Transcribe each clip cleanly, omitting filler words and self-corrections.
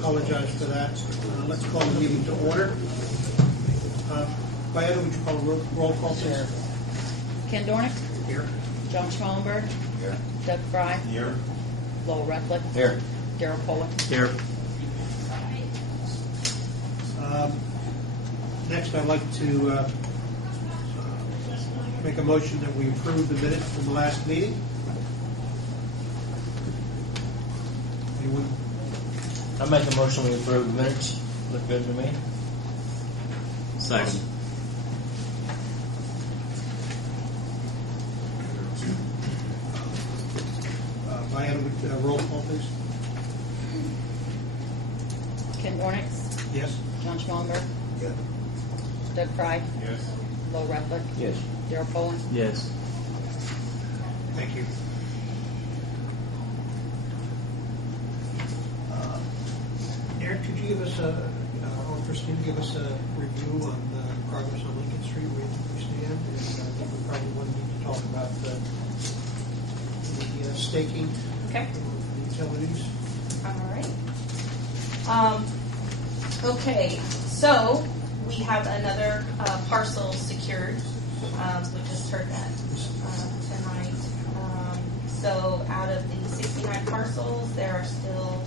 apologize for that. Let's call the meeting to order. Diana, would you call a roll call, please? Ken Dornick. Here. John Schmallenberg. Here. Doug Fry. Here. Lowell Refflick. Here. Darrell Pollak. Here. Next, I'd like to make a motion that we approve the minutes from the last meeting. Anyone? I make a motion we approve the minutes. Look good to me. Second. Diana, would roll call, please? Ken Dornick. Yes. John Schmallenberg. Yeah. Doug Fry. Yes. Lowell Refflick. Yes. Darrell Pollak. Yes. Thank you. Eric, could you give us or Christine, give us a review on the progress on Lincoln Street, where we stand? And I think we probably want to need to talk about the staking Okay. of the utilities. All right. Okay, so we have another parcel secured. We just heard that tonight. So out of the 69 parcels, there are still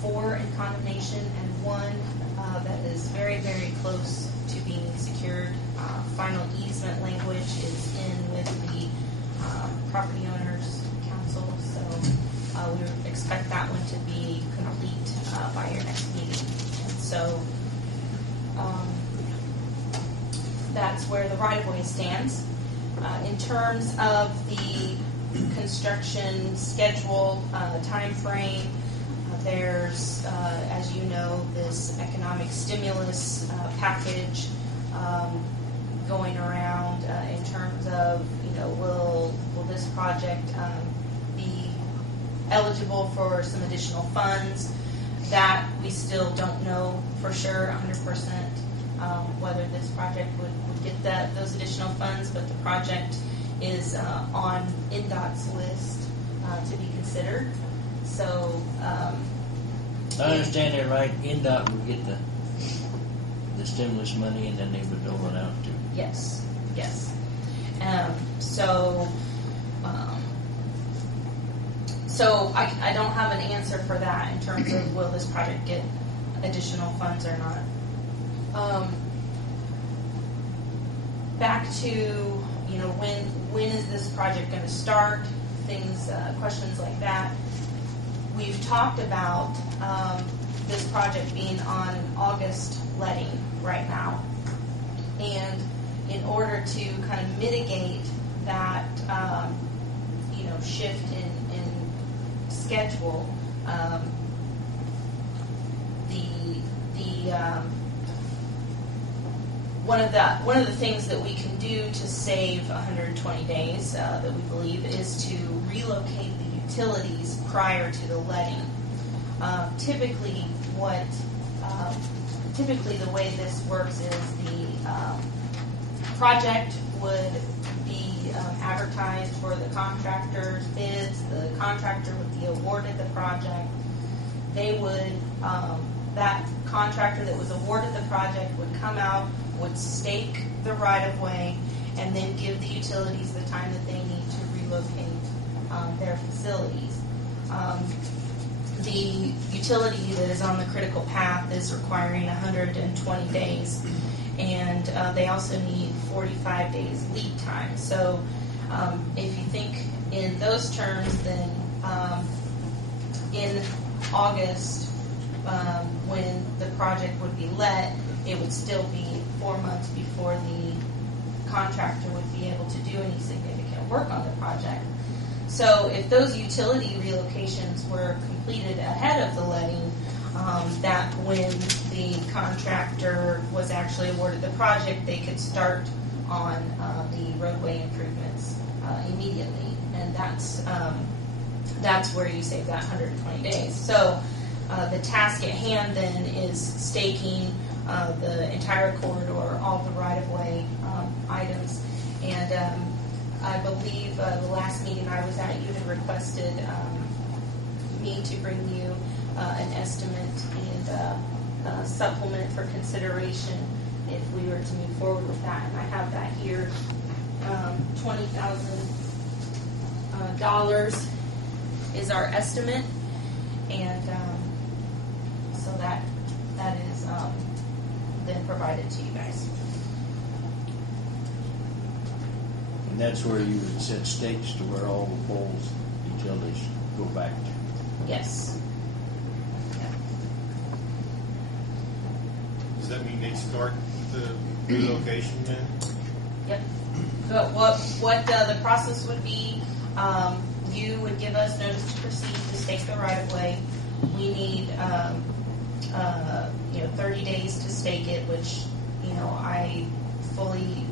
4 in condemnation and 1 that is very, very close to being secured. Final easement language is in with the property owners council, so we would expect that one to be complete by your next meeting. And so that's where the right-of-way stands. In terms of the construction schedule, time frame, there's, as you know, this economic stimulus package going around in terms of, will this project be eligible for some additional funds? That we still don't know for sure 100% whether this project would get those additional funds, but the project is on INDOT's list to be considered. So I understand that, right? INDOT would get the stimulus money, and then they would dole it out to. yes. So I don't have an answer for that in terms of will this project get additional funds or not. Back to when is this project going to start? Things, questions like that. We've talked about this project being on an August letting right now, and in order to kind of mitigate that shift in schedule, one of the things that we can do to save 120 days that we believe is to relocate the utilities prior to the letting. Typically the way this works is the project would be advertised for the contractor's bids. The contractor would be awarded the project. They would, that contractor that was awarded the project would come out, would stake the right-of-way, and then give the utilities the time that they need to relocate their facilities. The utility that is on the critical path is requiring 120 days, and they also need 45 days lead time. So if you think in those terms, then in August, when the project would be let, it would still be 4 months before the contractor would be able to do any significant work on the project. So if those utility relocations were completed ahead of the letting, that when the contractor was actually awarded the project, they could start on the roadway improvements immediately, and that's where you save that 120 days. So the task at hand then is staking the entire corridor, all the right-of-way items, and I believe the last meeting I was at, you had requested me to bring you estimate and supplement for consideration if we were to move forward with that. And I have that here. $20,000 is our estimate, and so that is then provided to you guys. And that's where you would set stakes to where all the poles, utilities go back to. Yes. Does that mean they start the relocation then? Yep. So what the process would be, you would give us notice to proceed to stake the right of way. We need 30 days to stake it, which I fully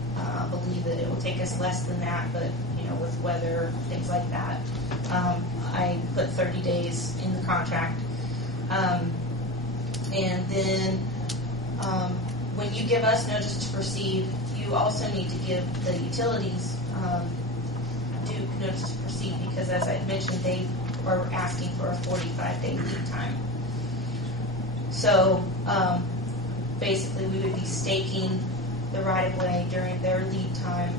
believe that it will take us less than that, but with weather, things like that, I put 30 days in the contract. And then when you give us notice to proceed, you also need to give the utilities due notice to proceed, because as I mentioned, they are asking for a 45-day lead time. So basically we would be staking the right-of-way during their lead time,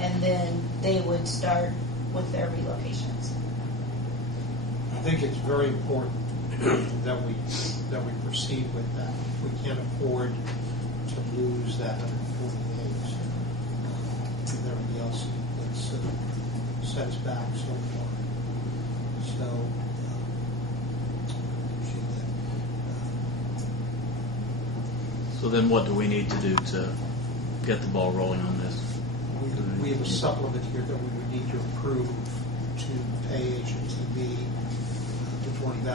and then they would start with their relocations. I think it's very important that we proceed with that. We can't afford to lose that 140 days with everything else that's set us back so far. So, appreciate that. So then what do we need to do to get the ball rolling on this? We have a supplement here that we would need to approve to pay HTV the $20,000 to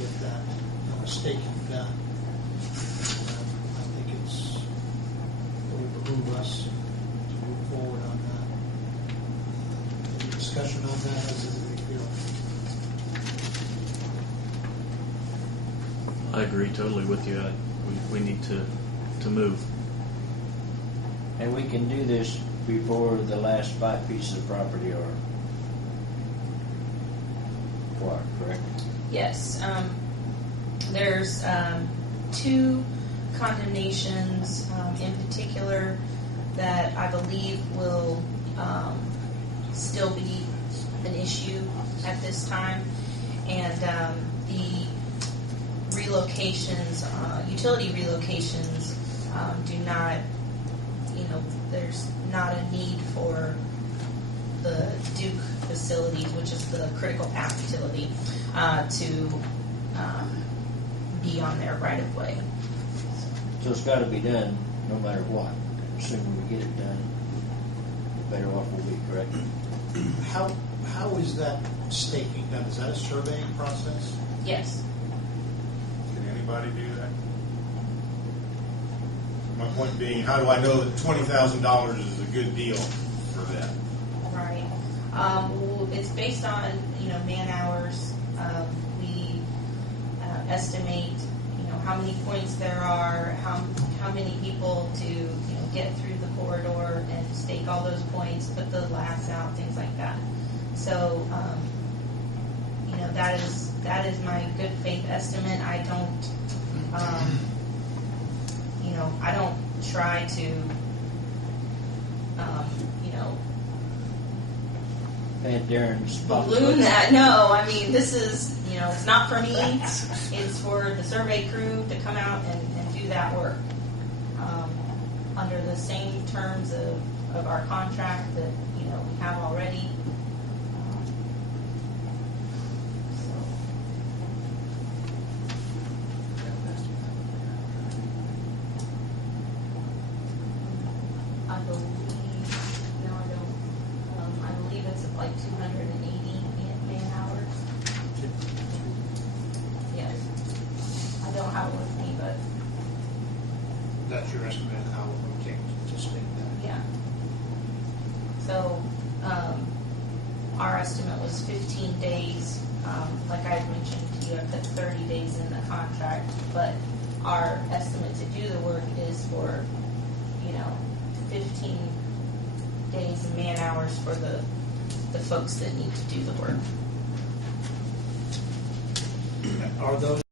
get that staking done. I think it would behoove us to move forward on that. Any discussion on that? How does everybody feel? I agree totally with you. We need to move. And we can do this before the last 5 pieces of property are acquired, correct? Yes. There's 2 condemnations in particular that I believe will still be an issue at this time, and the relocations, utility relocations, do not, there's not a need for the Duke facilities, which is the critical path utility, to be on their right of way. So it's got to be done no matter what. The sooner we get it done, the better off we'll be, correct? How is that staking done? Is that a surveying process? Yes. Can anybody do that? My point being, how do I know that $20,000 is a good deal for that? Right. It's based on man hours. We estimate how many points there are, how many people to get through the corridor and stake all those points, put the lats out, things like that. So that is my good faith estimate. I don't I don't try to And Darren's balloon that. No, I mean, this is, it's not for me. It's for the survey crew to come out and do that work under the same terms of our contract that, we have already. I believe, no, I don't. I believe it's like 280 man hours. Yes. I don't have it with me, but That's your estimate of how long it takes to stake that? yeah. So, our estimate was 15 days. Like I mentioned to you, I put 30 days in the contract, but our estimate to do the work is for, 15 days and man hours for the folks that need to do the work. Are those